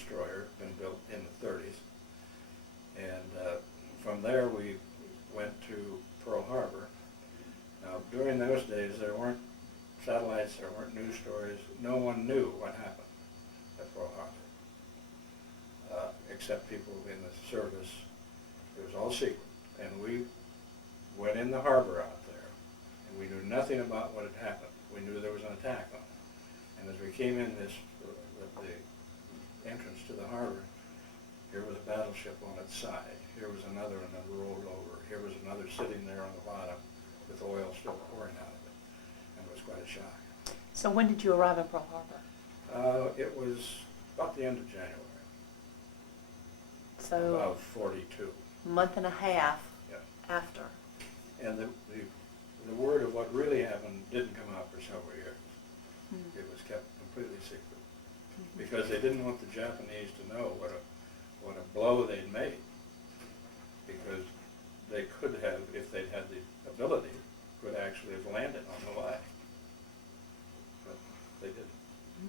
destroyer, been built in the 30s. And from there we went to Pearl Harbor. Now, during those days, there weren't satellites, there weren't news stories. No one knew what happened at Pearl Harbor, except people in the service. It was all secret. And we went in the harbor out there, and we knew nothing about what had happened. We knew there was an attack on it. And as we came in the entrance to the harbor, here was a battleship on its side. Here was another, and then rolled over. Here was another sitting there on the bottom with oil still pouring out of it. And it was quite a shock. So when did you arrive in Pearl Harbor? It was about the end of January. So about 42. a month and a half Yeah. after. And the word of what really happened didn't come out for several years. Mm-hmm. It was kept completely secret because they didn't want the Japanese to know what a blow they'd made, because they could have, if they'd had the ability, could actually have landed on the line. But they didn't,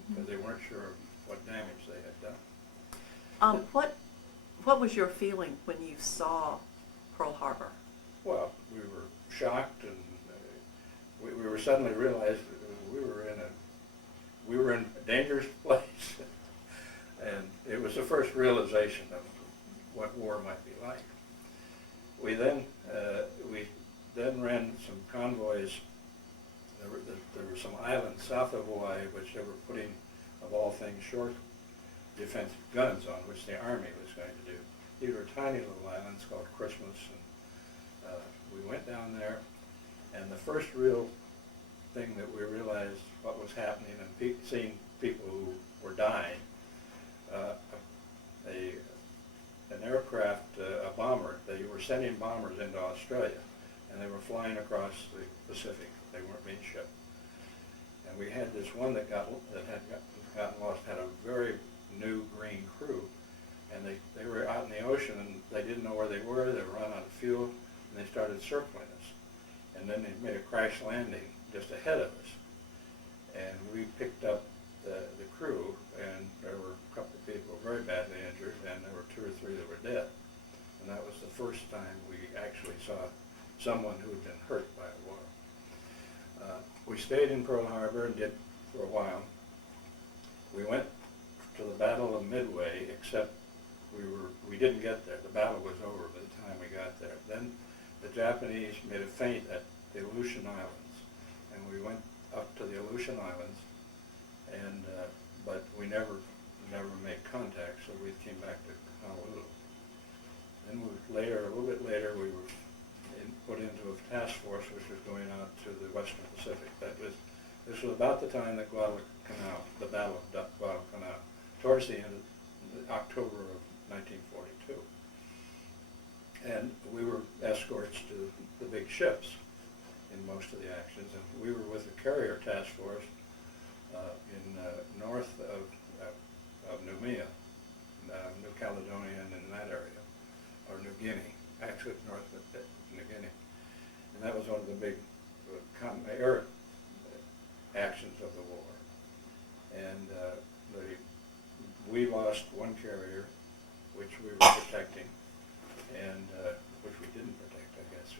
because they weren't sure what damage they had done. What was your feeling when you saw Pearl Harbor? Well, we were shocked, and we were suddenly realized that we were in a dangerous place. And it was the first realization of what war might be like. We then ran some convoys. There were some islands south of Hawaii which they were putting, of all things, short defensive guns on, which the Army was going to do. These were tiny little islands called Christmas, and we went down there, and the first real thing that we realized what was happening, and seeing people who were dying, an aircraft, a bomber, they were sending bombers into Australia, and they were flying across the Pacific. They weren't being shipped. And we had this one that had gotten lost, had a very new green crew, and they were out in the ocean, and they didn't know where they were. They were running out of fuel, and they started circling us. And then they made a crash landing just ahead of us. And we picked up the crew, and there were a couple of people very badly injured, and there were 2 or 3 that were dead. And that was the first time we actually saw someone who had been hurt by a war. We stayed in Pearl Harbor and did for a while. We went to the Battle of Midway, except we didn't get there. The battle was over by the time we got there. Then the Japanese made a feint at the Aleutian Islands, and we went up to the Aleutian Islands, and but we never made contact, so we came back to Honolulu. Then a little bit later, we were put into a task force which was going out to the Western Pacific. This was about the time that Guadalcanal, the Battle of Guadalcanal, towards the end of October of 1942. And we were escorts to the big ships in most of the actions, and we were with the carrier task force in north of Noumea, New Caledonia, and in that area, or New Guinea, actually north of New Guinea. And that was one of the big air actions of the war. And we lost one carrier, which we were protecting, and which we didn't protect, I guess.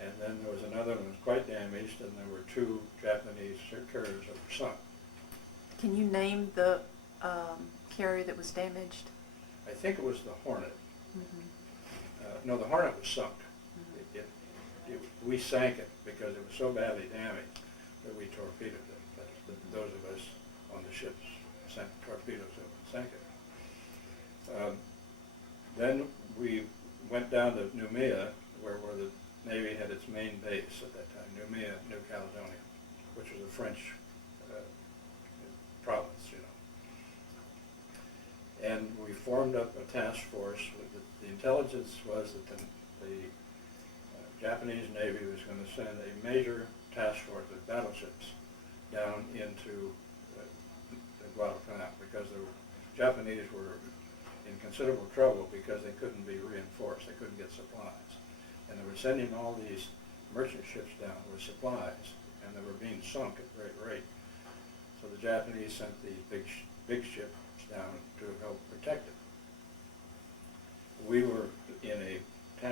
And then there was another one that was quite damaged, and there were 2 Japanese carriers that were sunk. Can you name the carrier that was damaged? I think it was the Hornet. Mm-hmm. No, the Hornet was sunk. Mm-hmm. We sank it because it was so badly damaged that we torpedoed it. But those of us on the ships sent torpedoes and sank it. Then we went down to Noumea, where the Navy had its main base at that time, Noumea, New Caledonia, which was a French province, you know. And we formed up a task force. The intelligence was that the Japanese Navy was going to send a major task force of battleships down into the Guadalcanal, because the Japanese were in considerable trouble because they couldn't be reinforced. They couldn't get supplies. And they were sending all these merchant ships down with supplies, and they were being sunk at great rate. So the Japanese sent these big ships down to help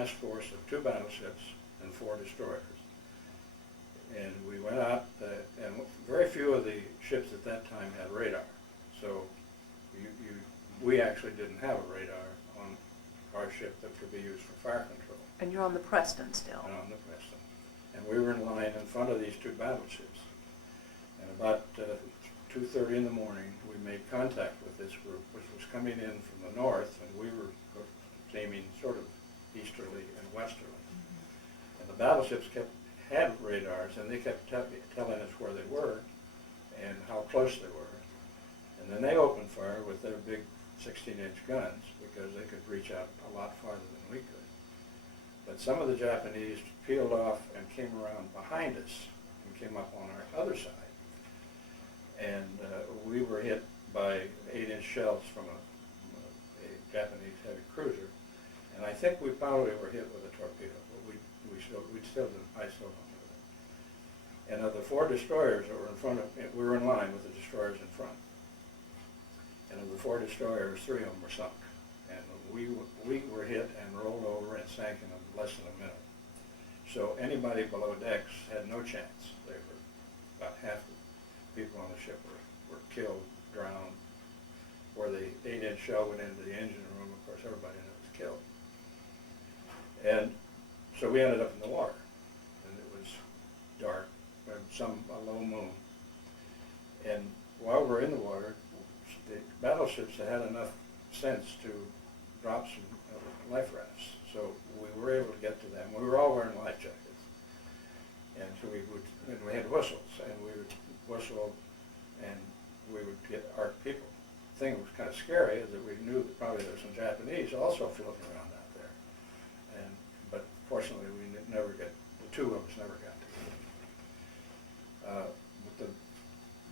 task force of 2 battleships and 4 destroyers. And we went out, and very few of the ships at that time had radar. So we actually didn't have a radar on our ship that could be used for fire control. And you're on the Preston still? And on the Preston. And we were in line in front of these 2 battleships. And about 2:30 in the morning, we made contact with this group, which was coming in from the north, and we were aiming sort of easterly and westerly. Mm-hmm. And the battleships had radars, and they kept telling us where they were and how close they were. And then they opened fire with their big 16-inch guns because they could reach out a lot farther than we could. But some of the Japanese peeled off and came around behind us and came up on our other side. And we were hit by 8-inch shells from a Japanese heavy cruiser. And I think we probably were hit with a torpedo, but I still don't know that. And of the 4 destroyers that were in front of, we were in line with the destroyers in front. And of the 4 destroyers, 3 of them were sunk. And we were hit and rolled over and sank in less than a minute. So anybody below decks had no chance. They were about half the people on the ship were killed, drowned. Where the 8-inch shell went into the engine room, of course, everybody knew it was killed. And so we ended up in the water, and it was dark, a low moon. And while we're in the water, the battleships had enough sense to drop some life rafts. So we were able to get to them. We were all wearing life jackets. And so we had whistles, and we would whistle, and we would get our people. The thing that was kind of scary is that we knew that probably there were some Japanese also floating around out there. But fortunately, we never got, the 2 of us never got to them. But the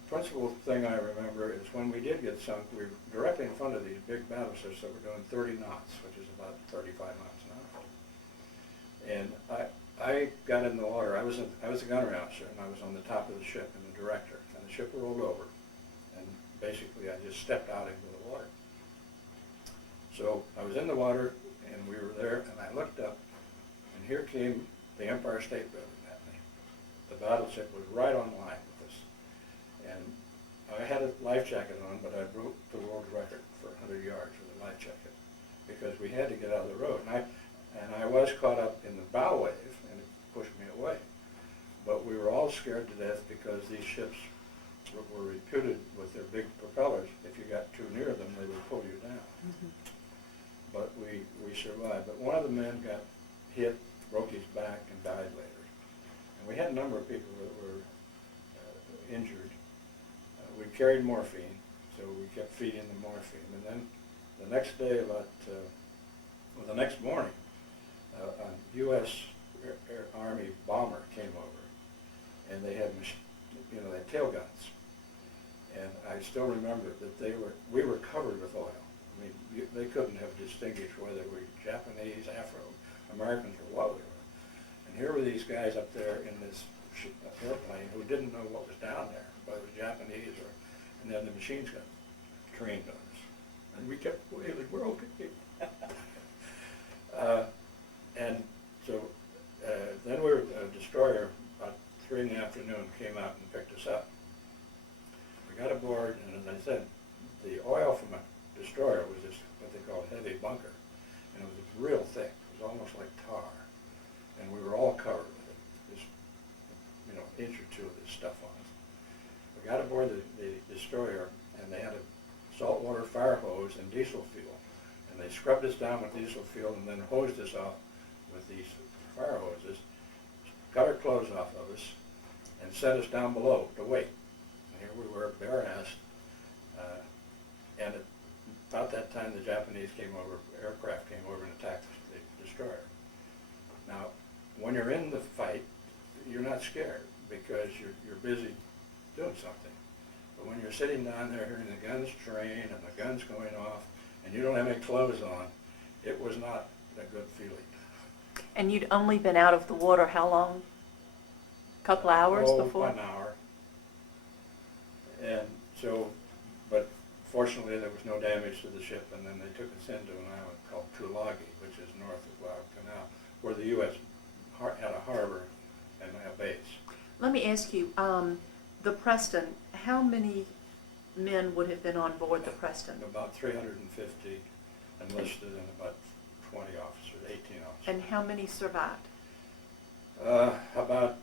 principal thing I remember is when we did get sunk, we were directly in front of these big battleships that were doing 30 knots, which is about 35 miles an hour. And I got in the water. I was a gunnery officer, and I was on the top of the ship and the director. And the ship rolled over, and basically I just stepped out into the water. So I was in the water, and we were there, and I looked up, and here came the Empire State Building at me. The battleship was right on line with us. And I had a life jacket on, but I broke the world record for 100 yards with a life jacket because we had to get out of the road. And I was caught up in the bow wave, and it pushed me away. But we were all scared to death because these ships were reputed with their big propellers. If you got too near them, they would pull you down. Mm-hmm. But we survived. But one of the men got hit, broke his back, and died later. And we had a number of people that were injured. We carried morphine, so we kept feeding them morphine. And then the next day, the next morning, a U.S. Army bomber came over, and they had, they had tail guns. And I still remember that we were covered with oil. I mean, they couldn't have distinguished whether we were Japanese, Afro-Americans, or what we were. And here were these guys up there in this airplane who didn't know what was down there, whether it was Japanese and then the machine gun trained on us. And we kept wailing, we're okay. And so then a destroyer, about 3 in the afternoon, came out and picked us up. We got aboard, and as I said, the oil from a destroyer was this, what they call a heavy bunker. And it was real thick. It was almost like tar. And we were all covered with it, this, inch or 2 of this stuff on us. We got aboard the destroyer, and they had a saltwater fire hose and diesel fuel. And they scrubbed us down with diesel fuel and then hosed us off with these fire hoses, cut our clothes off of us, and set us down below to wait. And here we were, bare-assed, and about that time the Japanese aircraft came over and attacked the destroyer. Now, when you're in the fight, you're not scared because you're busy doing something. But when you're sitting down there hearing the guns train and the guns going off, and you don't have any clothes on, it was not a good feeling. And you'd only been out of the water how long? A couple hours before? About an hour. And so, but fortunately there was no damage to the ship, and then they took us into an island called Tulagi, which is north of Guadalcanal. where the U.S. had a harbor and a base. Let me ask you, the Preston, how many men would have been on board the Preston? About 350 enlisted and about 20 officers, 18 officers. And how many survived? About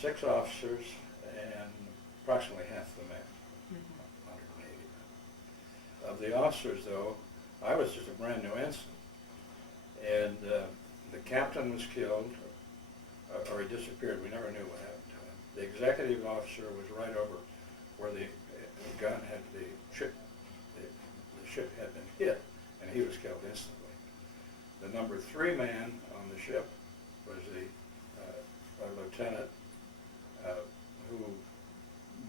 6 officers and approximately half the men, 180 men. Of the officers, though, I was just a brand new ensign, and the captain was killed, or he disappeared. We never knew what happened to him. The executive officer was right over where the gun had the ship had been hit, and he was killed instantly. The number 3 man on the ship was a lieutenant who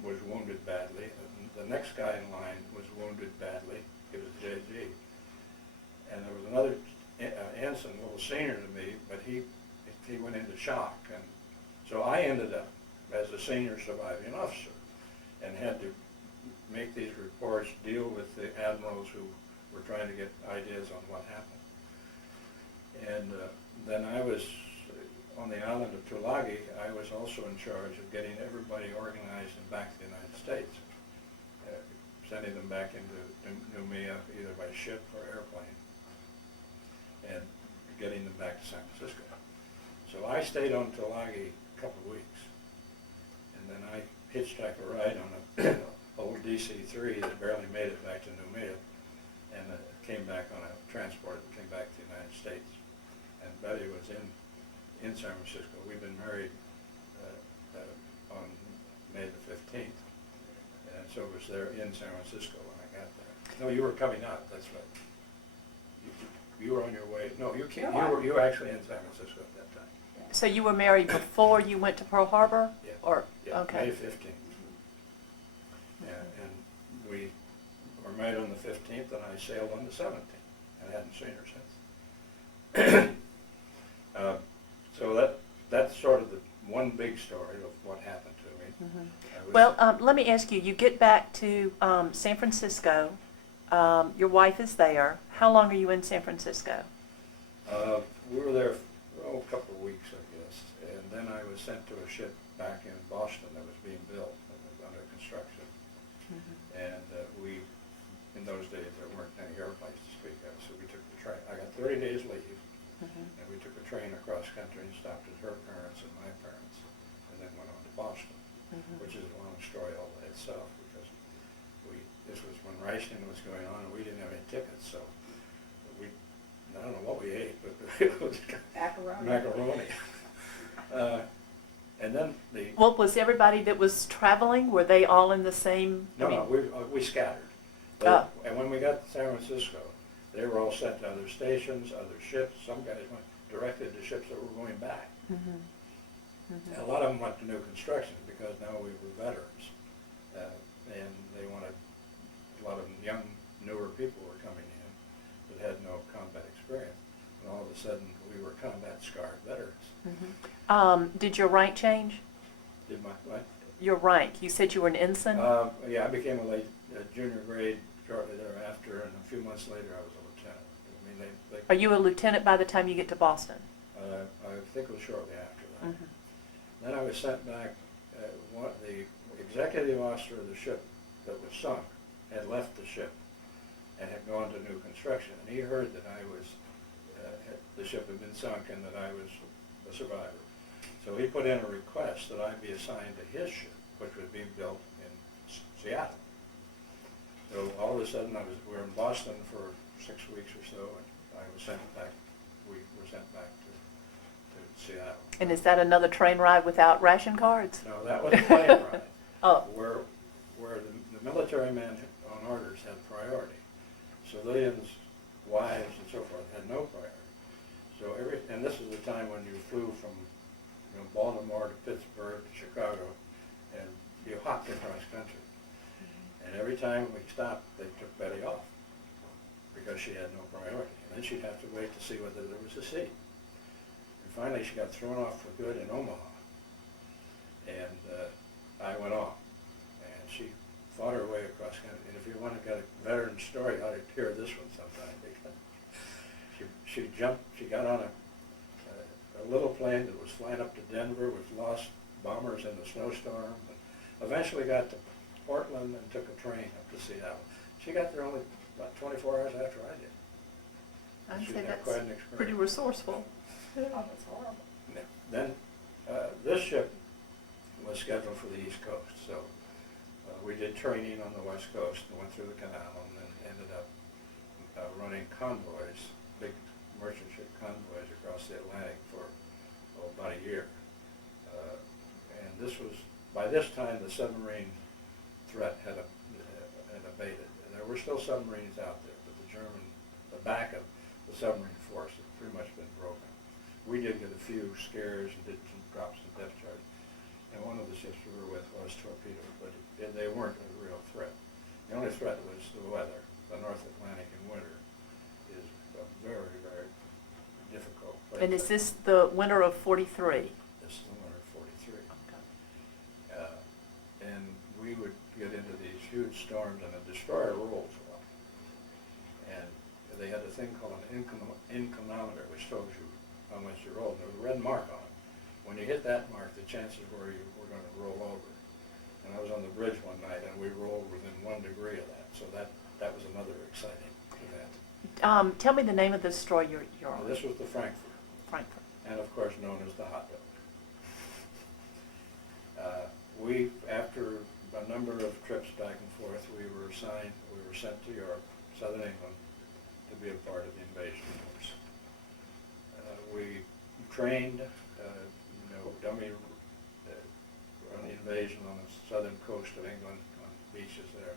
was wounded badly. The next guy in line was wounded badly. He was JG. And there was another ensign, a little senior to me, but he went into shock. And so I ended up as a senior surviving officer and had to make these reports, deal with the admirals who were trying to get ideas on what happened. And then I was on the island of Tulagi. I was also in charge of getting everybody organized and back to the United States, sending them back into Noumea either by ship or airplane, and getting them back to San Francisco. So I stayed on Tulagi a couple of weeks, and then I hitchhiked a ride on a old DC-3 that barely made it back to Noumea, and came back on a transport that came back to the United States. And Betty was in San Francisco. We've been married on May the 15th, and so it was there in San Francisco when I got there. No, you were coming out, that's right. You were on your way, no, you were actually in San Francisco at that time. So you were married before you went to Pearl Harbor? Yeah, Or, yeah, okay. May 15th. And we were married on the 15th, and I sailed on the 17th. I hadn't seen her since. So that's sort of the one big story of what happened to me. Mm-hmm. Well, let me ask you, you get back to San Francisco, your wife is there. How long are you in San Francisco? We were there a couple of weeks, I guess, and then I was sent to a ship back in Boston that was being built, that was under construction. And in those days, there weren't any airplanes to speak of, so we took the train. I got 30 days leave, and we took a train across country and stopped at her parents and my parents, and then went on to Boston, which is a long story all by itself, because this was when rationing was going on, and we didn't have any tickets, so I don't know what we ate, but it was macaroni. And then Well, was everybody that was traveling, were they all in the same? No, we scattered. And when we got to San Francisco, they were all sent to other stations, other ships. Some guys went directly to ships that were going back. And a lot of them went to new construction because now we were veterans. And they wanted, a lot of young, newer people were coming in that had no combat experience. And all of a sudden, we were combat-scarred veterans. Did your rank change? Did my what? Your rank. You said you were an ensign? Yeah, I became a junior grade shortly thereafter, and a few months later I was a lieutenant. I mean, Are you a lieutenant by the time you get to Boston? I think it was shortly after that. Then I was sent back. The executive officer of the ship that was sunk had left the ship and had gone to new construction, and he heard that I was the ship had been sunk and that I was a survivor. So he put in a request that I be assigned to his ship, which was being built in Seattle. So all of a sudden, we were in Boston for 6 weeks or so, and I was sent back. We were sent back to Seattle. And is that another train ride without ration cards? No, that was a plane ride. Oh. Where the military men on orders had priority. Civilians, wives, and so forth had no priority. So and this is the time when you flew from Baltimore to Pittsburgh to Chicago, and you hopped across country. And every time we stopped, they took Betty off because she had no priority. And then she'd have to wait to see whether there was a seat. And finally, she got thrown off for good in Omaha. And I went on. And she fought her way across country. And if you want to get a veteran story, you ought to hear this one sometime. Because she got on a a little plane that was flying up to Denver with lost bombers in the snowstorm. And eventually got to Portland and took a train up to Seattle. She got there only about 24 hours after I did. I'd She say had that's quite an experience. pretty resourceful. Oh, that's horrible. Yeah. Then this ship was scheduled for the East Coast, so we did training on the West Coast and went through the canal and then ended up running convoys, big merchant ship convoys across the Atlantic for about a year. And this was, by this time, the submarine threat had abated. And there were still submarines out there, but the back of the submarine force had pretty much been broken. We did get a few scares and did some drops of depth charge. And one of the ships we were with was torpedoed, but they weren't a real threat. The only threat was the weather. The North Atlantic in winter is a very, very difficult place. And is this the winter of 43? This is the winter of 43. Okay. And we would get into these huge storms, and a destroyer rolls well. And they had a thing called an inclinometer, which told you how much you rolled. There was a red mark on it. When you hit that mark, the chances were you were going to roll over. And I was on the bridge one night, and we rolled within 1 degree of that. So that was another exciting event. Tell me the name of the destroyer you're on. This was the Frankfurt, Frankfurt. and of course known as the hot dog. After a number of trips back and forth, we were sent to Europe, southern England, to be a part of the invasion force. We trained, dummy on the invasion on the southern coast of England, on beaches there.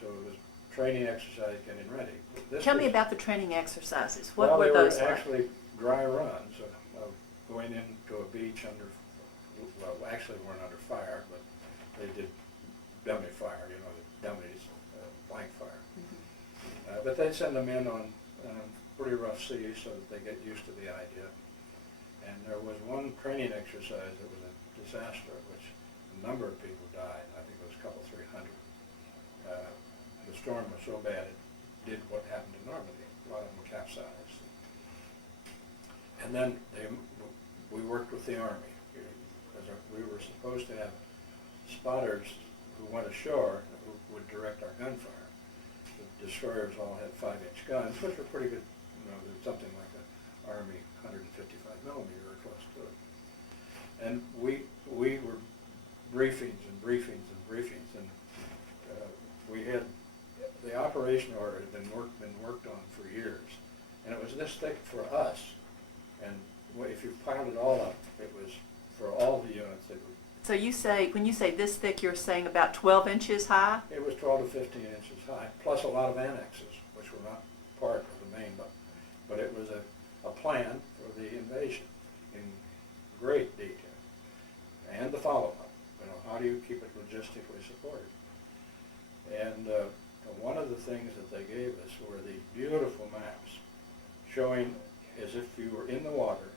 So it was training exercise, getting ready. Tell me about the training exercises. Well, What were those they were like? actually dry runs of going into a beach under, well, actually weren't under fire, but they did dummy fire, the dummies, blank fire. Mm-hmm. But they'd send them in on pretty rough seas so that they get used to the idea. And there was one training exercise that was a disaster, which a number of people died. I think it was a couple, 300. The storm was so bad it did what happened in Normandy. A lot of them capsized. And then we worked with the Army. Because we were supposed to have spotters who went ashore who would direct our gunfire. The destroyers all had 5-inch guns, which were pretty good, something like an Army 155 millimeter or close to it. And we were briefings and briefings and briefings, and we had, the operation order had been worked on for years, and it was this thick for us, and if you piled it all up, it was for all the units. So when you say this thick, you're saying about 12 inches high? It was 12 to 15 inches high, plus a lot of annexes, which were not part of the main, but it was a plan for the invasion in great detail. And the follow-up, how do you keep it logistically supported? And one of the things that they gave us were these beautiful maps showing as if you were in the water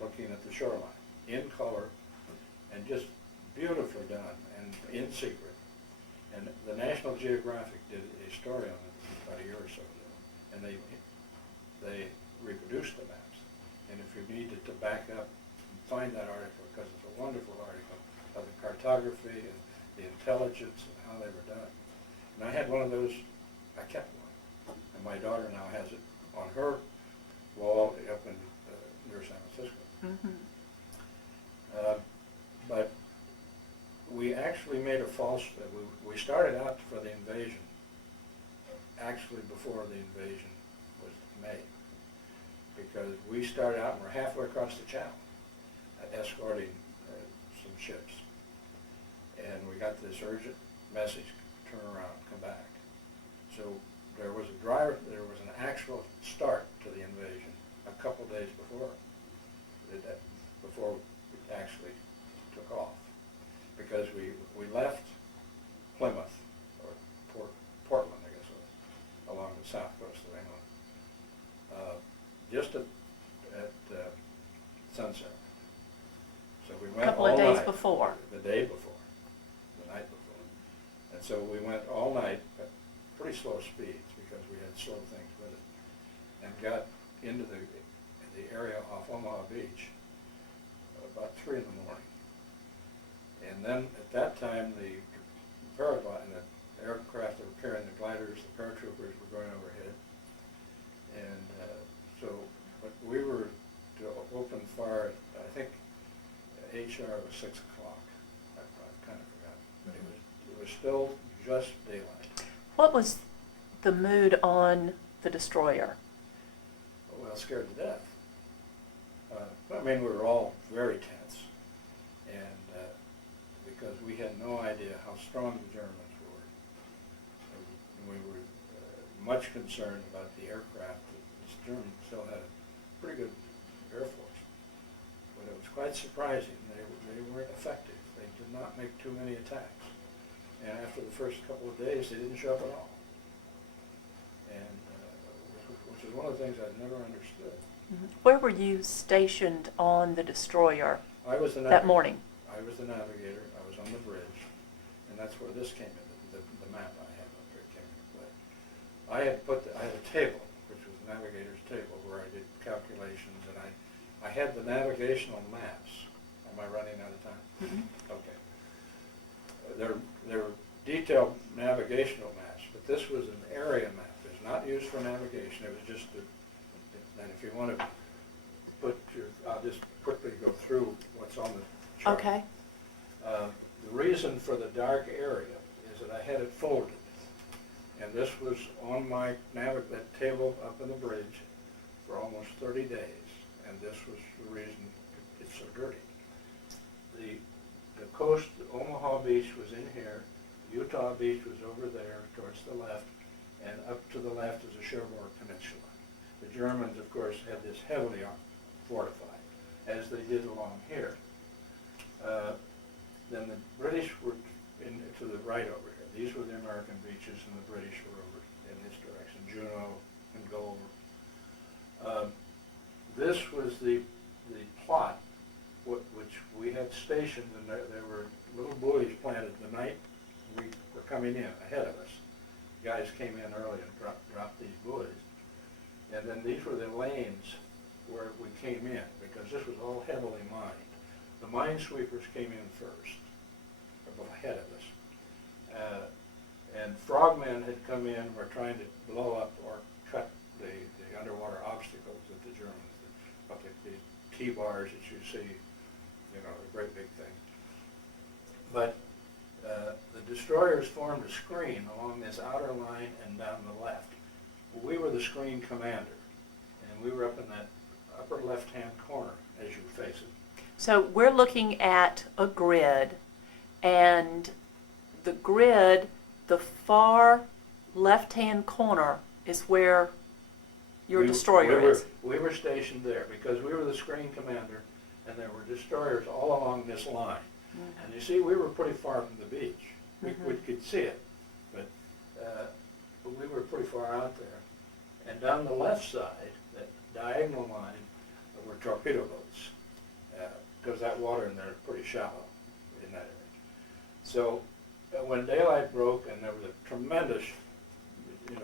looking at the shoreline, in color, and just beautifully done and in secret. And the National Geographic did a story on it about a year or so ago, and they reproduced the maps. And if you needed to back up and find that article, because it's a wonderful article of the cartography and the intelligence and how they were done. And I had one of those, I kept one, and my daughter now has it on her wall up in near San Francisco. Mm-hmm. But we actually made a false, we started out for the invasion, actually before the invasion was made, because we started out and we're halfway across the channel escorting some ships. And we got this urgent message, turn around, come back. So there was an actual start to the invasion a couple days before it actually took off. Because we left Plymouth, or Portland, I guess it was, along the south coast of England, just at sunset. So we went Couple all of days night, before. the day before, the night before. And so we went all night at pretty slow speeds because we had slow things with it, and got into the area off Omaha Beach about 3 in the morning. And then at that time, the aircraft that were carrying the gliders, the paratroopers were going overhead. And but we were to open fire at, I think, HR was 6 o'clock. I kind of forgot. But it was still just daylight. What was the mood on the destroyer? Well, scared to death. I mean, we were all very tense, and because we had no idea how strong the Germans were. And we were much concerned about the aircraft. The Germans still had a pretty good Air Force, but it was quite surprising. They weren't effective. They did not make too many attacks. And after the first couple of days, they didn't show up at all. And which is one of the things I've never understood. Where were you stationed on the destroyer I was the that morning? I was the navigator. I was on the bridge, and that's where this came in. The map I have up here came into play. I had a table, which was the navigator's table, where I did calculations, and I had the navigational maps. Am I running out of time? Mm-hmm. Okay. They're detailed navigational maps, but this was an area map. It's not used for navigation. It was just and if you want to I'll just quickly go through what's on the chart. Okay. The reason for the dark area is that I had it folded, and this was on my that table up in the bridge for almost 30 days, and this was the reason it's so dirty. The coast, Omaha Beach was in here, Utah Beach was over there towards the left, and up to the left is the Cherbourg Peninsula. The Germans, of course, had this heavily fortified, as they did along here. Then the British were to the right over here. These were the American beaches, and the British were over in this direction, Juneau and Gold. This was the plot which we had stationed, and there were little buoys planted the night we were coming in ahead of us. The guys came in early and dropped these buoys. And then these were the lanes where we came in, because this was all heavily mined. The minesweepers came in first, ahead of us. And frogmen had come in, were trying to blow up or cut the underwater obstacles that the Germans did. But the T-bars that you see, a great big thing. But the destroyers formed a screen along this outer line and down the left. We were the screen commander, and we were up in that upper left-hand corner as you face it. So we're looking at a grid, and the grid, the far left-hand corner is where your destroyer is. We were stationed there because we were the screen commander, and there were destroyers all along this line. Mm-hmm. And you see, we were pretty far from the beach. We could see it, but we were pretty far out there. And down the left side, that diagonal line, were torpedo boats, because that water in there is pretty shallow in that area. So when daylight broke and there was a tremendous,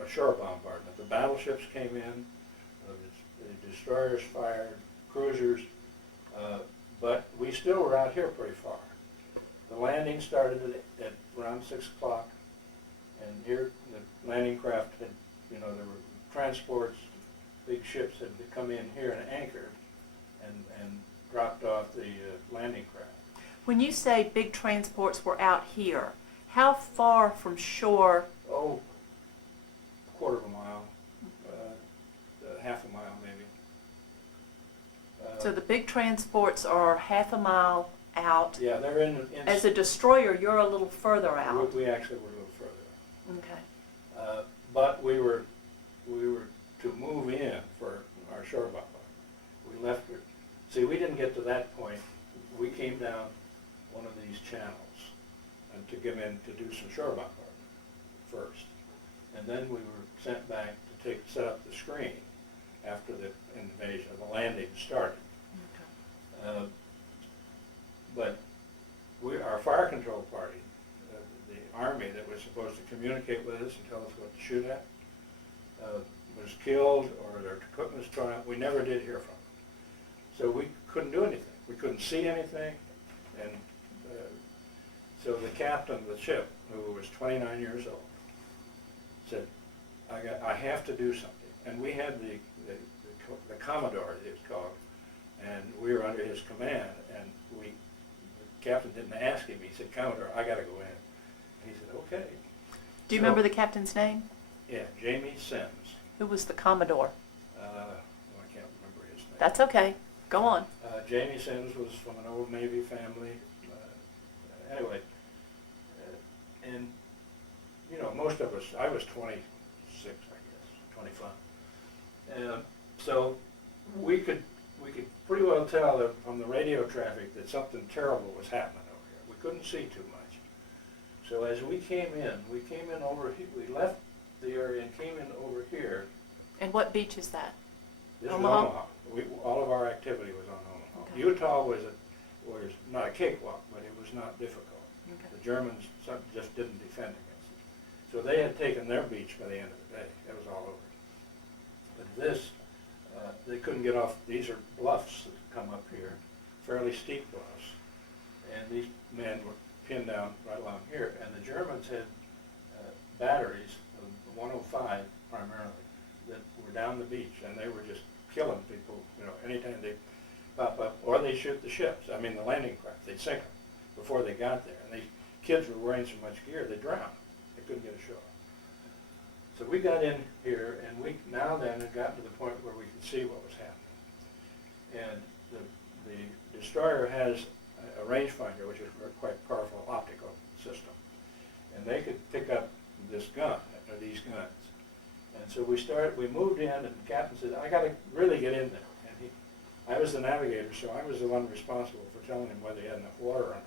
shore bombardment, the battleships came in, the destroyers fired, cruisers, but we still were out here pretty far. The landing started at around 6 o'clock, and here the landing craft had, there were transports, big ships had come in here and anchored and dropped off the landing craft. When you say big transports were out here, how far from shore? Oh, quarter of a mile, half a mile maybe. So the big transports are half a mile out. Yeah, they're in as a destroyer, you're a little further out. We actually were a little further. Okay. But we were to move in for our shore bombardment. We left it. See, we didn't get to that point. We came down one of these channels and to get in to do some shore bombardment first, and then we were sent back to set up the screen after the invasion, the landing started. Okay. But our fire control party, the Army that was supposed to communicate with us and tell us what to shoot at, was killed or their equipment was torn out. We never did hear from them. So we couldn't do anything. We couldn't see anything. And so the captain of the ship, who was 29 years old, said, I have to do something. And we had the Commodore, it's called, and we were under his command. And the captain didn't ask him. He said, Commodore, I got to go in. And he said, okay. Do you remember the captain's name? Yeah, Jamie Sims. Who was the Commodore? I can't remember his name. That's okay. Go on. Jamie Sims was from an old Navy family. Anyway, and you know, most of us, I was 26, I guess, 25. And so we could pretty well tell that from the radio traffic that something terrible was happening over here. We couldn't see too much. So as we came in over here, we left the area and came in over here. And what beach is that? This was Omaha? Omaha. All of our activity was on Omaha. Okay. Utah was not a cakewalk, but it was not difficult. Okay. The Germans just didn't defend against it. So they had taken their beach by the end of the day. It was all over. But this, they couldn't get off. These are bluffs that come up here, fairly steep bluffs. And these men were pinned down right along here. And the Germans had batteries of 105 primarily that were down the beach, and they were just killing people, you know, anytime they pop up, or they shoot the ships, I mean the landing craft, they'd sink them before they got there. And these kids were wearing so much gear, they drowned. They couldn't get ashore. So we got in here, and we now then had gotten to the point where we could see what was happening. And the destroyer has a rangefinder, which is a quite powerful optical system. And they could pick up this gun, or these guns. And so we moved in, and the captain said, I got to really get in there. And I was the navigator, so I was the one responsible for telling him whether he had enough water under him.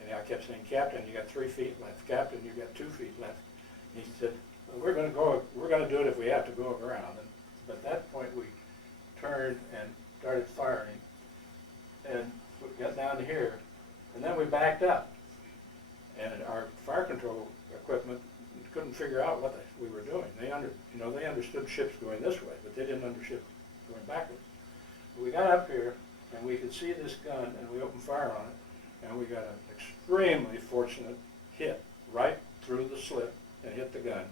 And I kept saying, Captain, you got 3 feet left. Captain, you got 2 feet left. And he said, well, we're going to do it if we have to go around. But at that point, we turned and started firing, and we got down to here, and then we backed up. And our fire control equipment couldn't figure out what we were doing. They understood ships going this way, but they didn't understand ships going backwards. But we got up here, and we could see this gun, and we opened fire on it, and we got an extremely fortunate hit right through the slit and hit the gun,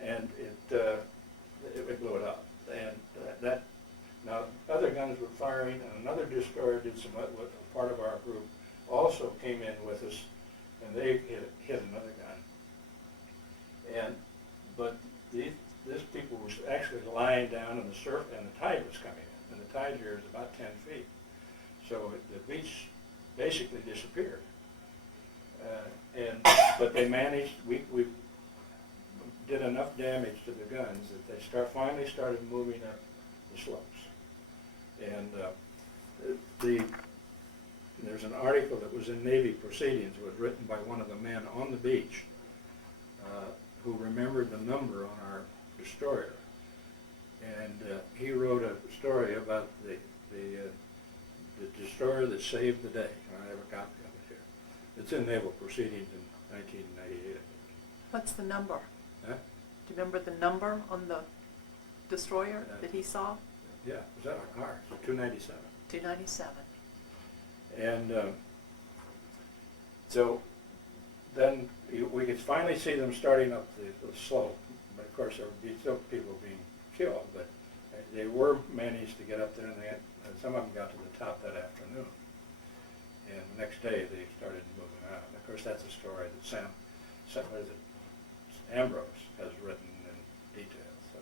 and it blew it up. And now other guns were firing, and another destroyer did some. Part of our group also came in with us, and they hit another gun. But this people was actually lying down in the surf, and the tide was coming in, and the tide here is about 10 feet. So the beach basically disappeared. But they managed. We did enough damage to the guns that they finally started moving up the slopes. And there's an article that was in Navy Proceedings. It was written by one of the men on the beach who remembered the number on our destroyer. And he wrote a story about the destroyer that saved the day. I have a copy of it here. It's in Naval Proceedings in 1998. What's the number? Huh? Do you remember the number on the destroyer that he saw? Yeah, was that a car? 297. 297. And so then we could finally see them starting up the slope. But of course, there would be still people being killed. But they were managed to get up there, and some of them got to the top that afternoon. And the next day, they started moving out. And of course, that's a story that Ambrose has written in detail. So,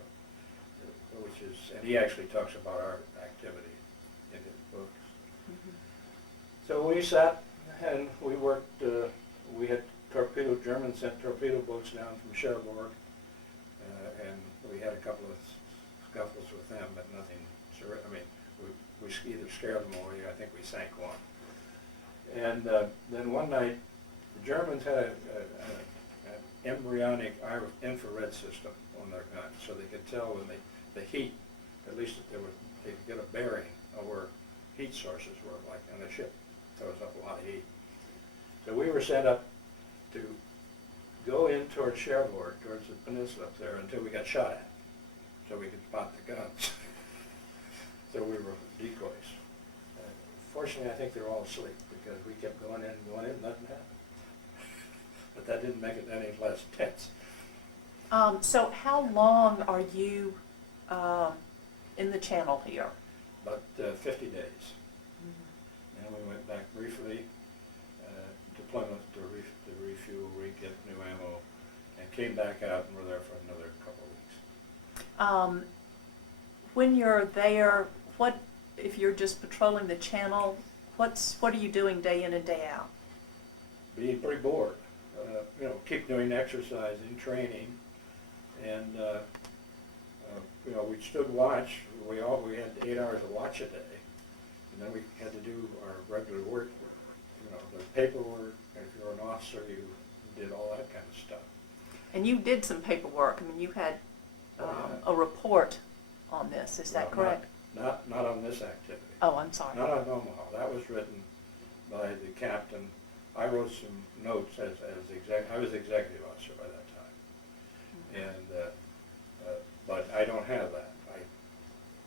and he actually talks about our activity in his books. Mm-hmm. So we sat and we worked. We had Germans sent torpedo boats down from Cherbourg, and we had a couple of scuffles with them, but nothing. I mean, we either scared them away. I think we sank one. And then one night, the Germans had an embryonic infrared system on their guns, so they could tell when the heat, at least that they could get a bearing of where heat sources were, like on the ship. Throws up a lot of heat. So we were set up to go in towards Cherbourg, towards the peninsula up there, until we got shot at, so we could spot the guns. So we were decoys. Fortunately, I think they're all asleep because we kept going in, nothing happened. But that didn't make it any less tense. So how long are you in the channel here? About 50 days. And we went back briefly to Plymouth to refuel, get new ammo, and came back out and were there for another couple of weeks. When you're there, what if you're just patrolling the channel? What are you doing day in and day out? Being pretty bored. Keep doing exercising, training, and we stood watch. We had 8 hours of watch a day, and then we had to do our regular work. The paperwork. If you're an officer, you did all that kind of stuff. And you did some paperwork. I mean, you had a report on this. Is that correct? Not on this activity. Oh, I'm sorry. Not on Omaha. That was written by the captain. I wrote some notes I was executive officer by that time, and but I don't have that.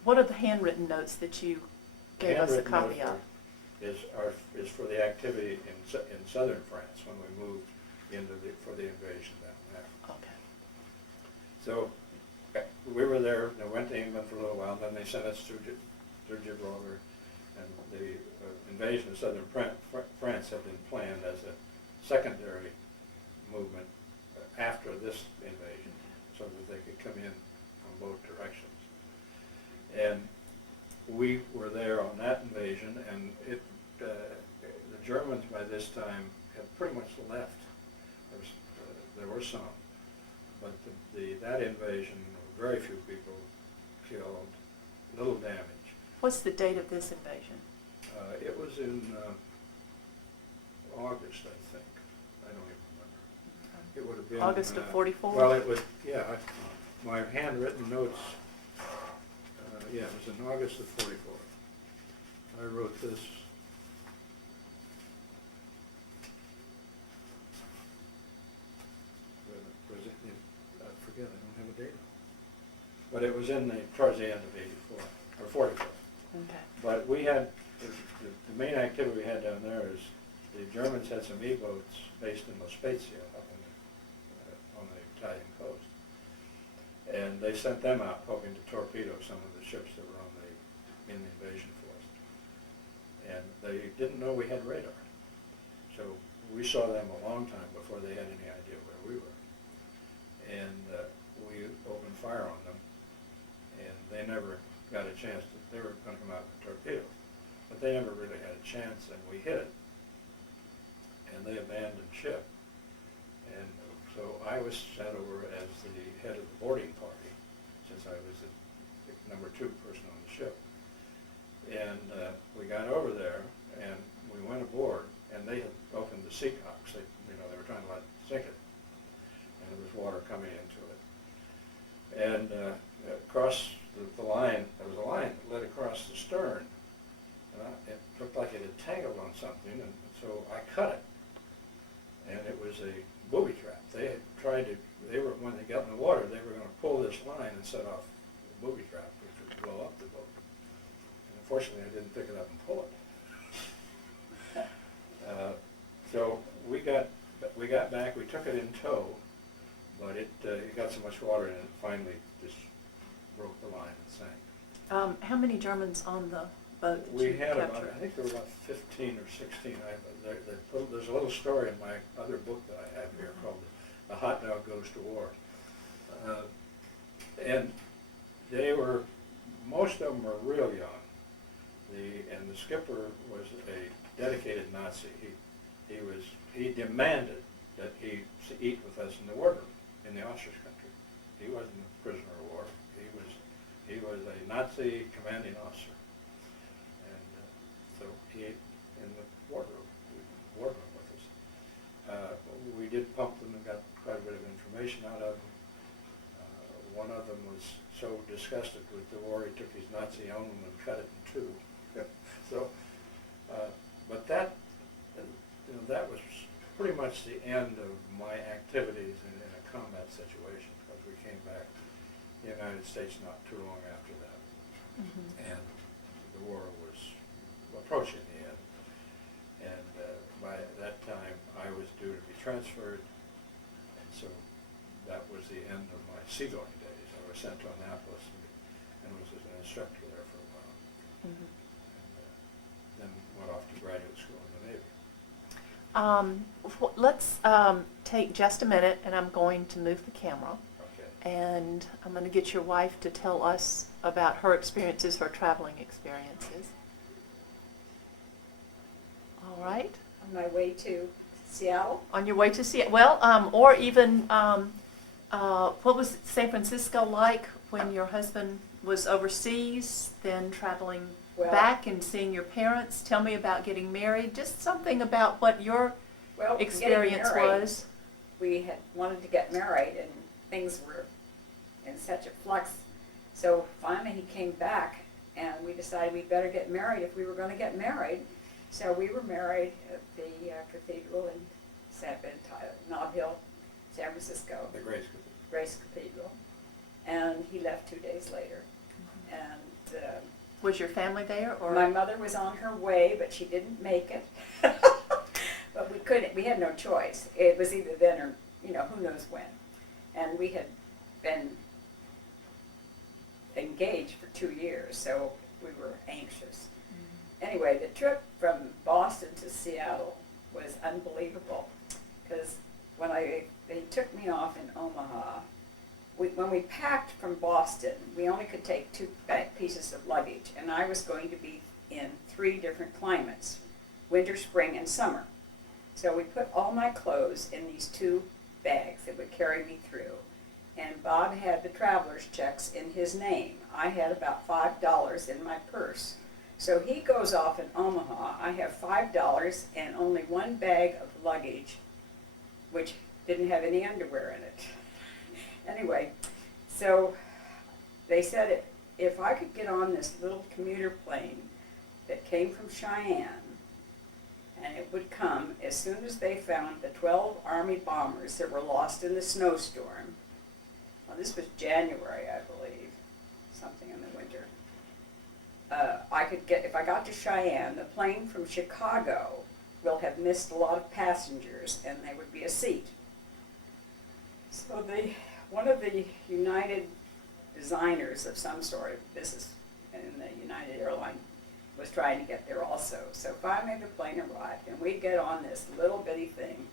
What are the handwritten notes that you gave us a copy of? Is for the activity in southern France when we moved for the invasion down there. Okay. So we were there. They went to England for a little while, and then they sent us through Gibraltar, and the invasion of southern France had been planned as a secondary movement after this invasion, so that they could come in from both directions. And we were there on that invasion, and the Germans by this time had pretty much left. There were some, but that invasion, very few people killed, little damage. What's the date of this invasion? It was in August, I think. I don't even remember. It would have been August of '44? Well, it was, yeah. My handwritten notes. Yeah, it was in August of '44. I wrote this. I forget. I don't have a date. But it was towards the end of '84 or '44. Okay. But we had the main activity we had down there is the Germans had some E-boats based in La Spezia up on the Italian coast, and they sent them out hoping to torpedo some of the ships that were in the invasion force. And they didn't know we had radar, so we saw them a long time before they had any idea where we were, and we opened fire on them, and they never got a chance to. They were going to come out with torpedoes, but they never really had a chance, and we hit it, and they abandoned ship. And so I was sent over as the head of the boarding party, since I was the number 2 person on the ship. And we got over there, and we went aboard, and they had opened the sea cocks. They were trying to let it sink it, and there was water coming into it. And across the line, there was a line that led across the stern, and it looked like it had tangled on something, and so I cut it, and it was a booby trap. They had tried to, when they got in the water, they were going to pull this line and set off the booby trap, which would blow up the boat. And unfortunately, I didn't pick it up and pull it. So we got back, we took it in tow, but it got so much water in it, finally just broke the line and sank. How many Germans on the boat that We you had captured? about, I think there were about 15 or 16. There's a little story in my other book that I have here called "The Hot Dog Goes to War," and most of them were real young. And the skipper was a dedicated Nazi. He demanded that he eat with us in the wardroom in the officers' country. He wasn't a prisoner of war. He was a Nazi commanding officer, and so he ate in the wardroom with us. We did pump them and got quite a bit of information out of them. One of them was so disgusted with the war, he took his Nazi helmet and cut it in 2. So, but that was pretty much the end of my activities in a combat situation, because we came back to the United States not too long after that. Mm-hmm. And the war was approaching the end. And by that time, I was due to be transferred, and so that was the end of my seagoing days. I was sent to Annapolis and was as an instructor there for a while. Mhm. And then went off to graduate school in the Navy. Let's take just a minute, and I'm going to move the camera. Okay. And I'm going to get your wife to tell us about her experiences, her traveling experiences. All right. On my way to Seattle. On your way to Seattle, well, or even, what was San Francisco like when your husband was overseas, then traveling Well- back and seeing your parents? Tell me about getting married, just something about what your Well, experience getting married, was. we had wanted to get married, and things were in such a flux. So finally he came back, and we decided we'd better get married if we were going to get married. So we were married at the cathedral in Nob Hill, San Francisco, The Grace Cathedral. Grace Cathedral. And he left 2 days later. And Was your family there, or? my mother was on her way, but she didn't make it. But we had no choice. It was either then or, who knows when. And we had been engaged for 2 years, so we were anxious. Anyway, the trip from Boston to Seattle was unbelievable, because when they took me off in Omaha, when we packed from Boston, we only could take 2 pieces of luggage, and I was going to be in 3 different climates, winter, spring, and summer. So we put all my clothes in these 2 bags that would carry me through, and Bob had the traveler's checks in his name. I had about $5 in my purse. So he goes off in Omaha. I have $5 and only 1 bag of luggage, which didn't have any underwear in it. Anyway, so they said if I could get on this little commuter plane that came from Cheyenne, and it would come as soon as they found the 12 Army bombers that were lost in the snowstorm. Well, this was January, I believe, something in the winter. If I got to Cheyenne, the plane from Chicago will have missed a lot of passengers, and there would be a seat. So one of the United designers of some sort of business in the United Airline was trying to get there also. So finally the plane arrived, and we get on this little bitty thing.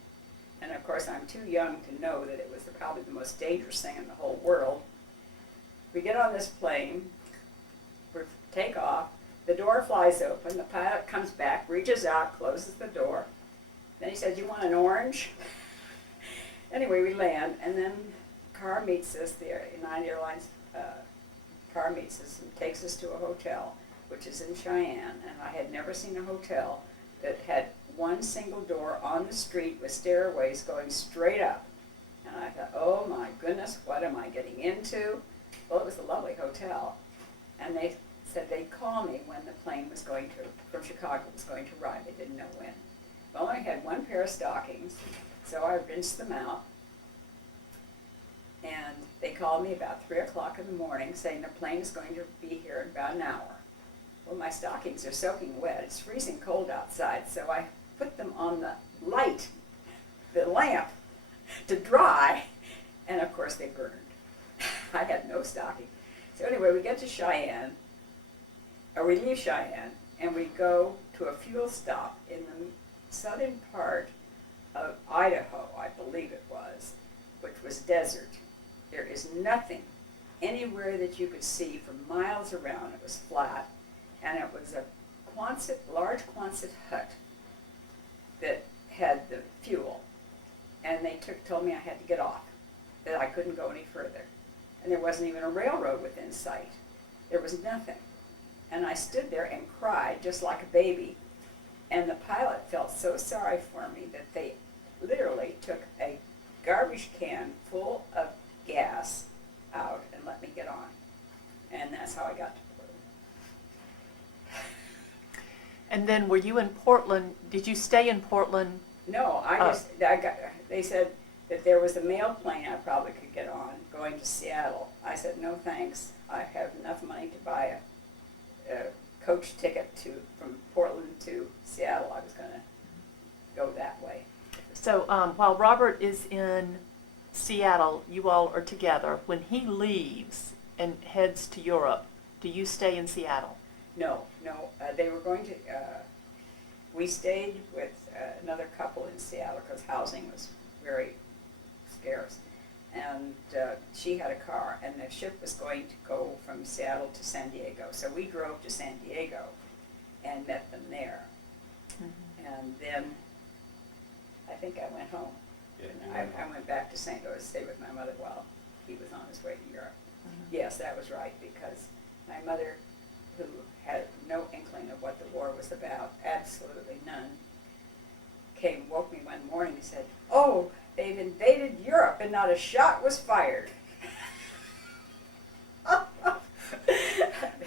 And of course I'm too young to know that it was probably the most dangerous thing in the whole world. We get on this plane, we take off, the door flies open, the pilot comes back, reaches out, closes the door. Then he says, "You want an orange?" Anyway, we land, and then car meets us, the United Airlines car meets us and takes us to a hotel, which is in Cheyenne, and I had never seen a hotel that had 1 single door on the street with stairways going straight up. And I thought, oh my goodness, what am I getting into? Well, it was a lovely hotel, and they said they'd call me when the plane was from Chicago was going to arrive. They didn't know when. Well, I had 1 pair of stockings, so I rinsed them out. And they called me about 3 o'clock in the morning saying the plane is going to be here in about an hour. Well, my stockings are soaking wet. It's freezing cold outside, so I put them on the lamp, to dry, and of course they burned. I had no stocking. So anyway, we get to Cheyenne, or we leave Cheyenne, and we go to a fuel stop in the southern part of Idaho, I believe it was, which was desert. There is nothing anywhere that you could see for miles around. It was flat, and it was a large Quonset hut that had the fuel. And they told me I had to get off, that I couldn't go any further. And there wasn't even a railroad within sight. There was nothing. And I stood there and cried just like a baby. And the pilot felt so sorry for me that they literally took a garbage can full of gas out and let me get on. And that's how I got to Portland. And then were you in Portland? Did you stay in Portland? No, they said that there was a mail plane I probably could get on going to Seattle. I said, no thanks. I have enough money to buy a coach ticket from Portland to Seattle. I was going to go that way. So while Robert is in Seattle, you all are together. When he leaves and heads to Europe, do you stay in Seattle? No, they were going to, we stayed with another couple in Seattle because housing was very scarce. And she had a car, and the ship was going to go from Seattle to San Diego. So we drove to San Diego and met them there. And then I think I went home. Yeah, And I went back to St. Louis to stay with my mother while he was on his way to Europe. Yes, that was right, because my mother, who had no inkling of what the war was about, absolutely none, woke me one morning and said, "Oh, they've invaded Europe and not a shot was fired."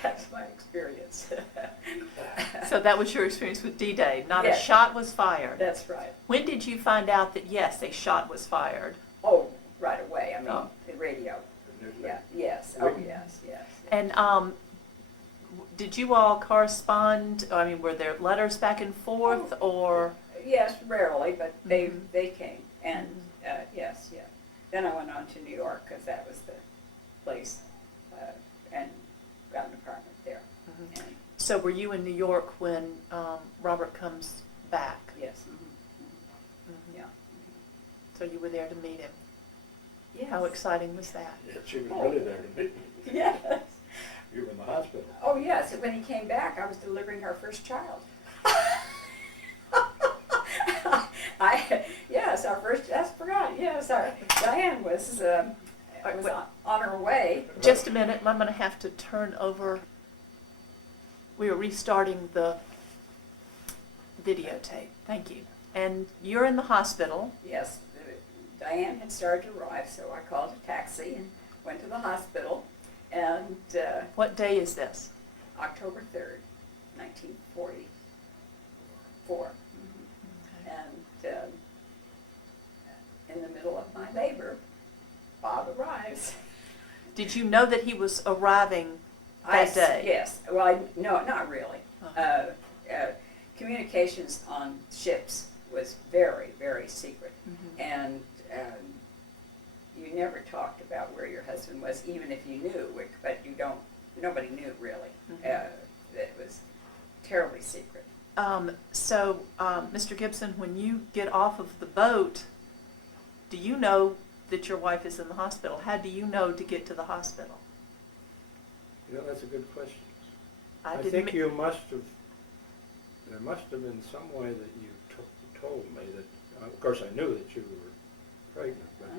That's my experience. So that was your experience with D-Day. Not Yes. a shot was fired. That's right. When did you find out that, yes, a shot was fired? Oh, right away. I mean, Oh. the radio. The newspaper. Yeah, yes. Oh, yes, yes. And did you all correspond? I mean, were there letters back and forth, or? Yes, rarely, but they Mhm. they came, and yes, yeah. Then I went on to New York because that was the place, and got an apartment there. Mhm. And So were you in New York when Robert comes back? yes, yeah. So you were there to meet him. Yes. How exciting was that? Yeah, she was really there to meet me. Yes. You were in the hospital. Oh yes. When he came back, I was delivering our first child. Yes, our first. That's forgot. Yes, our Diane was on her way. Just a minute, I'm going to have to turn over. We are restarting the videotape. Thank you. And you're in the hospital. Yes, Diane had started to arrive, so I called a taxi and went to the hospital. And What day is this? October 3rd, 1944. And in the middle of my labor, Bob arrives. Did you know that he was arriving that day? Yes. Well, no, not really. Uh-huh. Communications on ships was very, very secret. Mhm. And you never talked about where your husband was, even if you knew, but nobody knew really. Mhm. It was terribly secret. So, Mr. Gibson, when you get off of the boat, do you know that your wife is in the hospital? How do you know to get to the hospital? You know, that's a good question. I I didn't think ma- you must have, there must have been some way that you told me that, of course I knew that you were pregnant, but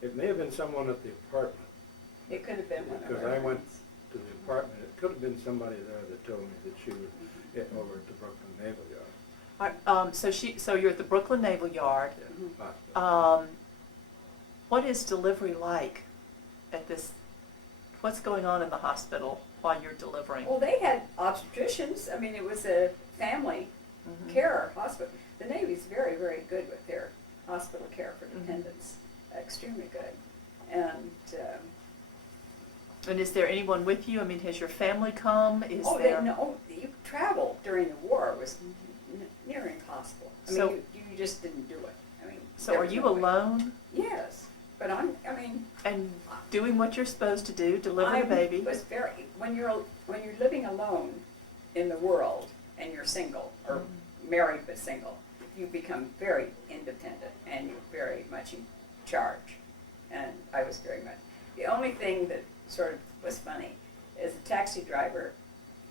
it may have been someone at the apartment. It could have been one of Because our I went friends. to the apartment, it could have been somebody there that told me that she was over at the Brooklyn Naval Yard. So you're at the Brooklyn Naval Yard. Yeah, Mhm. hospital. What is delivery like at this? What's going on in the hospital while you're delivering? Well, they had obstetricians. I mean, it was a family Mhm. care hospital. The Navy's very, very good with their hospital care for Mhm. dependents. Extremely good. And And is there anyone with you? I mean, has your family come? Is oh, there? no, you travel during the war was near impossible. I mean, So- you just didn't do it. I mean, So there are was you no way. alone Yes, but I mean, and doing what you're supposed to do, deliver I the baby? was very, when you're living alone in the world and you're single, or married but single, you become very independent and you're very much in charge. And I was very much. The only thing that sort of was funny is the taxi driver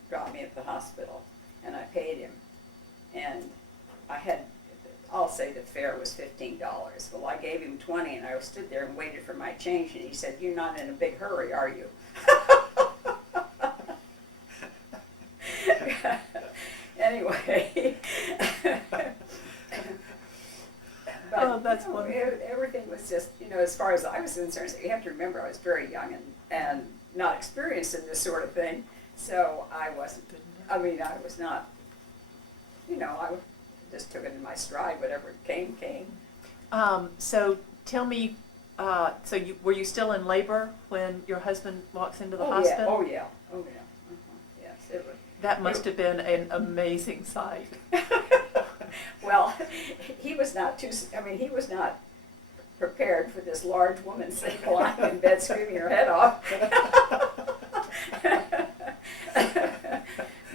dropped me at the hospital and I paid him. And I'll say the fare was $15. Well, I gave him 20 and I stood there and waited for my change and he said, "You're not in a big hurry, are you?" Anyway. But, Oh, that's no, wonderful. everything was just, as far as I was concerned, you have to remember I was very young and not experienced in this sort of thing. So I wasn't, I was not, I just took it in my stride, whatever came. So tell me, were you still in labor when your husband walks into the hospital? Oh, yeah. Yes, it was. That must have been an amazing sight. Well, he was not he was not prepared for this large woman sitting lying in bed screaming her head off.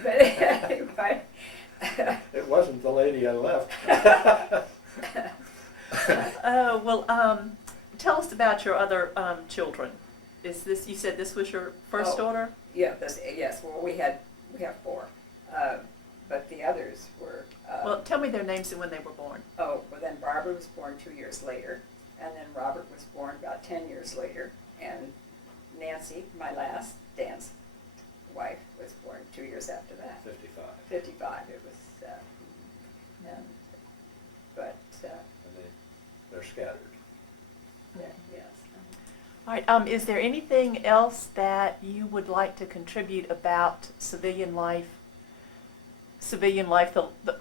But anyway. It wasn't the lady I left. Tell us about your other children. Is this, you said this was your first daughter? Yeah, yes, well, we have 4. But the others were. Well, tell me their names and when they were born. Oh, well, then Barbara was born 2 years later, and then Robert was born about 10 years later, and Nancy, my last, Dan's wife, was born 2 years after that. 55. 55, it was, but, And they're scattered. yes. All right, is there anything else that you would like to contribute about civilian life,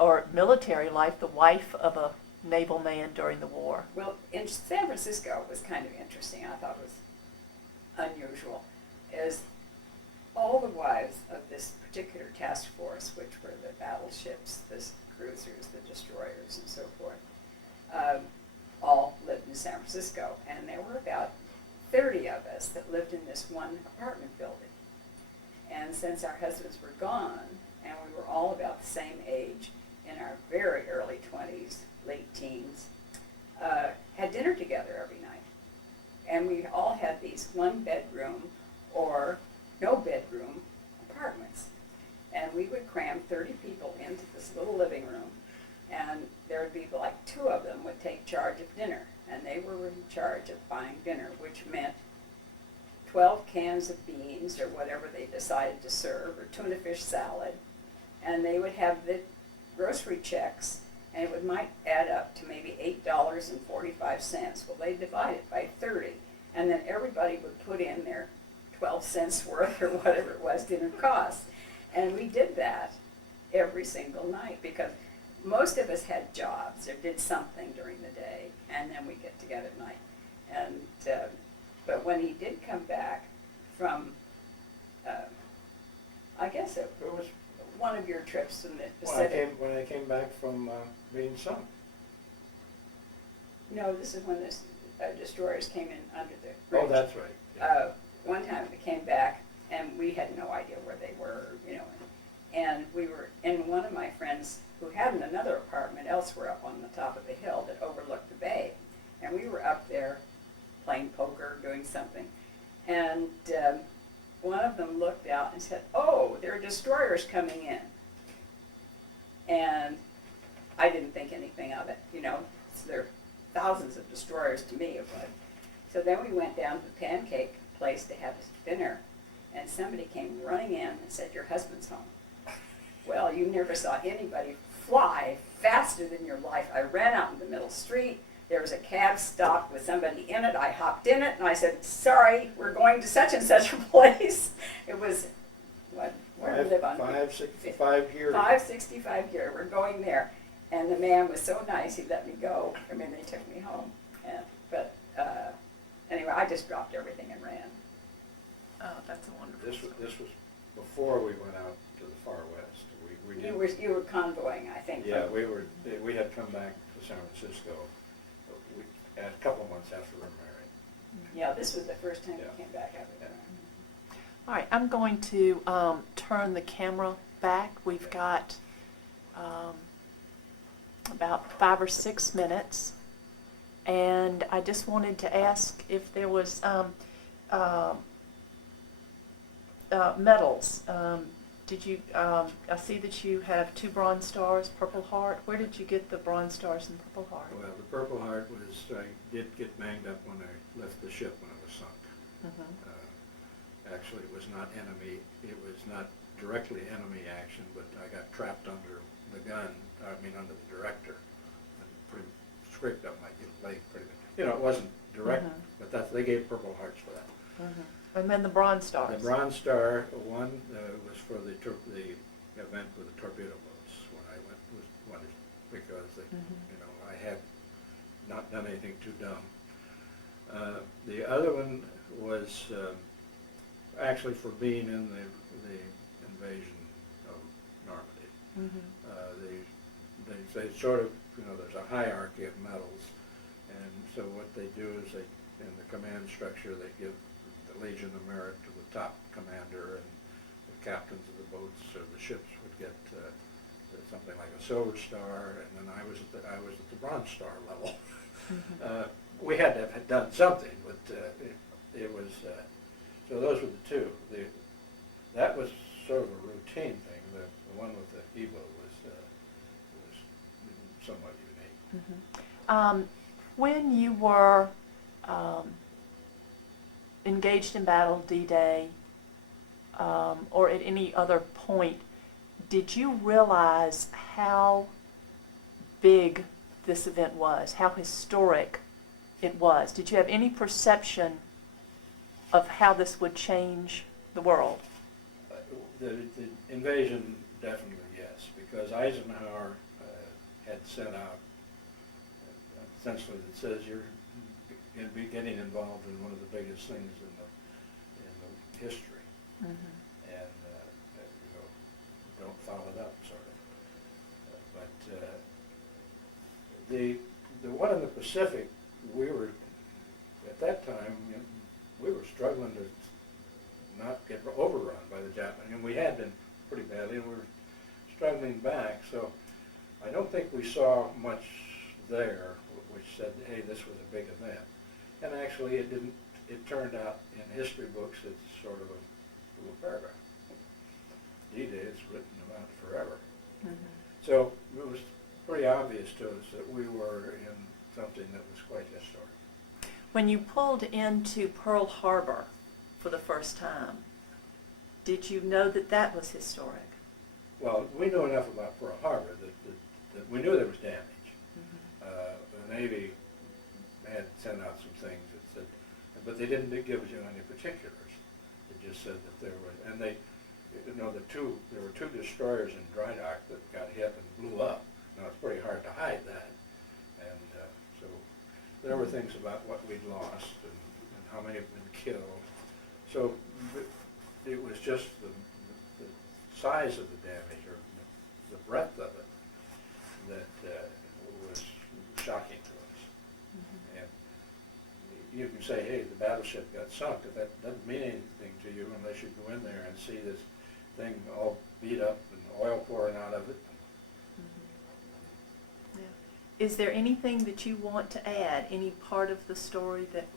or military life, the wife of a naval man during the war? Well, in San Francisco it was kind of interesting, I thought it was unusual, is all the wives of this particular task force, which were the battleships, the cruisers, the destroyers, and so forth, all lived in San Francisco. And there were about 30 of us that lived in this one apartment building. And since our husbands were gone, and we were all about the same age, in our very early 20s, late teens, had dinner together every night. And we all had these 1-bedroom or no bedroom apartments. And we would cram 30 people into this little living room, and there would be like 2 of them would take charge of dinner, and they were in charge of buying dinner, which meant 12 cans of beans or whatever they decided to serve, or tuna fish salad, and they would have the grocery checks, and it might add up to maybe $8.45. Well, they divide it by 30, and then everybody would put in their 12 cents worth or whatever it was dinner cost. And we did that every single night because most of us had jobs or did something during the day, and then we'd get together at night. And but when he did come back from, I guess it was one of your trips in the Pacific. When I came back from being sunk. No, this is when the destroyers came in under the bridge. Oh, that's right. Yeah. One time they came back, and we had no idea where they were, and we were in one of my friends who had another apartment elsewhere up on the top of the hill that overlooked the bay, and we were up there playing poker, doing something, and one of them looked out and said, "Oh, there are destroyers coming in," and I didn't think anything of it, so there are thousands of destroyers to me, but so then we went down to the pancake place to have dinner, and somebody came running in and said, "Your husband's home." Well, you never saw anybody fly faster than your life. I ran out in the middle street. There was a cab stopped with somebody in it. I hopped in it, and I said, "Sorry, we're going to such and such a place." It was, where do we live on? 565 here. 565 here. We're going there. And the man was so nice, he let me go. I mean, they took me home. But anyway, I just dropped everything and ran. Oh, that's a wonderful story. This was before we went out to the far west. We did. You were convoying, I think. Yeah, we had come back to San Francisco a couple of months after we were married. Yeah, this was the first time Yeah. we came back after that. All right, I'm going to turn the camera back. We've got about 5 or 6 minutes, and I just wanted to ask if there was medals. Did you? I see that you have 2 Bronze Stars, Purple Heart. Where did you get the Bronze Stars and Purple Heart? Well, the Purple Heart was, I did get banged up when I left the ship when it was sunk. Mm-hmm. Actually, it was not enemy, it was not directly enemy action, but I got trapped under the gun, under the director, and pretty scraped up my leg pretty much. It wasn't direct, Mhm. but they gave Purple Hearts for that. Mm-hmm. And then the Bronze Stars. The Bronze Star one was for the event with the torpedo boats when I went because I had not done anything too dumb. The other one was actually for being in the invasion of They sort of, there's a hierarchy of medals, and so what they do is in the command structure, they give the Legion of Merit to the top commander, and the captains of the boats or the ships would get something like a Silver Star, and then I was at the Bronze Star level. We had to have done something, but it was so those were the two. That was sort of a routine thing. The one with the Evo was somewhat unique. When you were engaged in battle D-Day, or at any other point, did you realize how big this event was, how historic it was? Did you have any perception of how this would change the world? The invasion, definitely yes, because Eisenhower had sent out essentially that says you're going to be getting involved in one of the biggest things in the history, and don't foul it up, sort of. But the one in the Pacific, we were at that time we were struggling to not get overrun by the Japanese, and we had been pretty badly, and we were struggling back. So I don't think we saw much there which said, hey, this was a big event. And actually it didn't. It turned out in history books it's sort of a little paragraph. D-Day is written about forever. So it was pretty obvious to us that we were in something that was quite historic. When you pulled into Pearl Harbor for the first time, did you know that that was historic? Well, we knew enough about Pearl Harbor that we knew there was damage. The Navy had sent out some things that said, but they didn't give us any particulars. They just said that there were, and they, there were two destroyers in dry dock that got hit and blew up. Now it's pretty hard to hide that, and so there were things about what we'd lost and how many had been killed. So it was just the size of the damage, or the breadth of it, that was shocking to us. And you can say, hey, the battleship got sunk, but that doesn't mean anything to you unless you go in there and see this thing all beat up and oil pouring out of it. Is there anything that you want to add, any part of the story that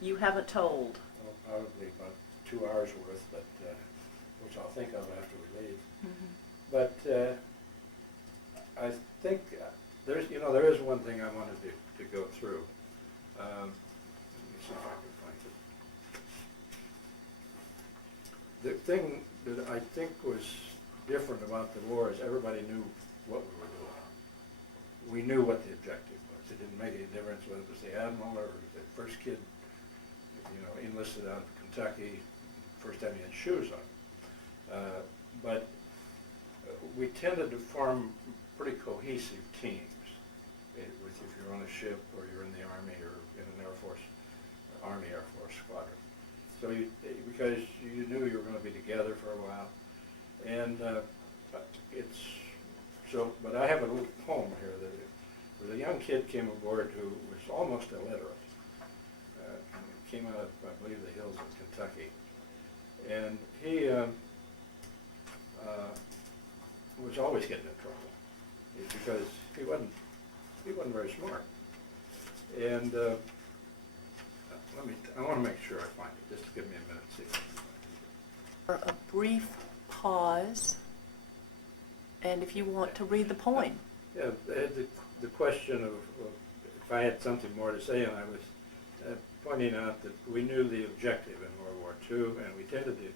you haven't told? Well, probably about 2 hours worth, but which I'll think of after we leave. But I think there is one thing I wanted to go through. Let me see if I can find it. The thing that I think was different about the war is everybody knew what we were doing. We knew what the objective was. It didn't make any difference whether it was the admiral or the first kid, enlisted out of Kentucky, first time he had shoes on. But we tended to form pretty cohesive teams. If you're on a ship or you're in the Army or in an Air Force, Army Air Force squadron. So because you knew you were going to be together for a while. And but I have a little poem here that was a young kid came aboard who was almost illiterate. Came out of, I believe, the hills of Kentucky. And he was always getting in trouble because he wasn't very smart. And I want to make sure I find it. Just give me a minute. See if I can find it. A brief pause, and if you want to read the poem. Yeah, I had the question of if I had something more to say, and I was pointing out that we knew the objective in World War II, and we tended to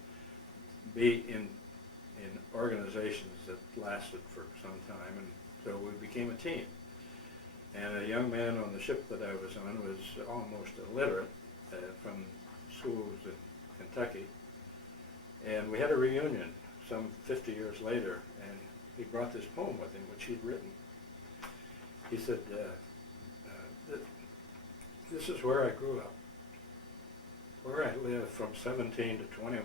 be in organizations that lasted for some time, and so we became a team. And a young man on the ship that I was on was almost illiterate from schools in Kentucky, and we had a reunion some 50 years later, and he brought this poem with him, which he'd written. He said, this is where I grew up, where I lived from 17 to 21.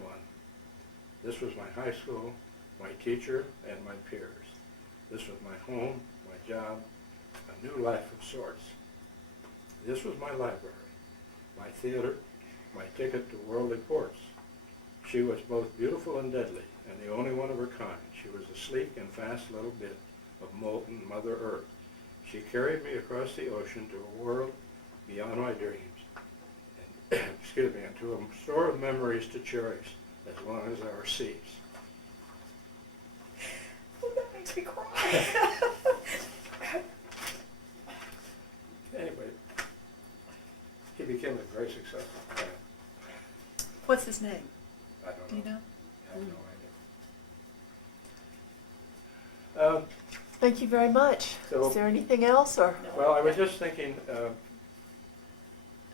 This was my high school, my teacher, and my peers. This was my home, my job, a new life of sorts. This was my library, my theater, my ticket to worldly ports. She was both beautiful and deadly, and the only one of her kind. She was a sleek and fast little bit of molten Mother Earth. She carried me across the ocean to a world beyond my dreams, and, excuse me, and to a store of memories to cherish as long as there are seas. Oh, that makes me cry. Anyway, he became a very successful man. What's his name? I don't know. Do you know? I have no idea. Thank you very much. So- Is there anything else, or? Well, I was just thinking,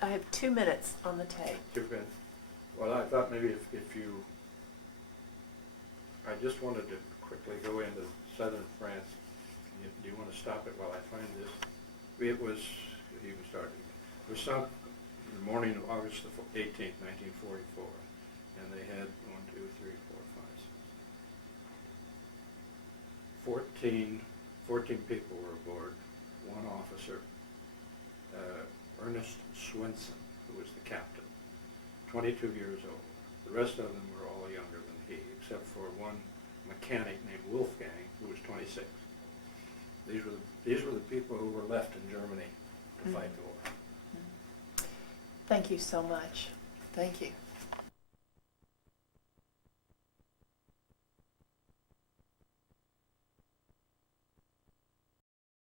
I have 2 minutes on the tape. well, I thought maybe if you, I just wanted to quickly go into southern France. Do you want to stop it while I find this? It was, he was starting, it was sunk the morning of August the 18th, 1944, and they had 14 people were aboard, one officer, Ernest Swinson, who was the captain, 22 years old. The rest of them were all younger than he, except for one mechanic named Wolfgang, who was 26. These were the people who were left in Germany to fight the war. Thank you so much. Thank you.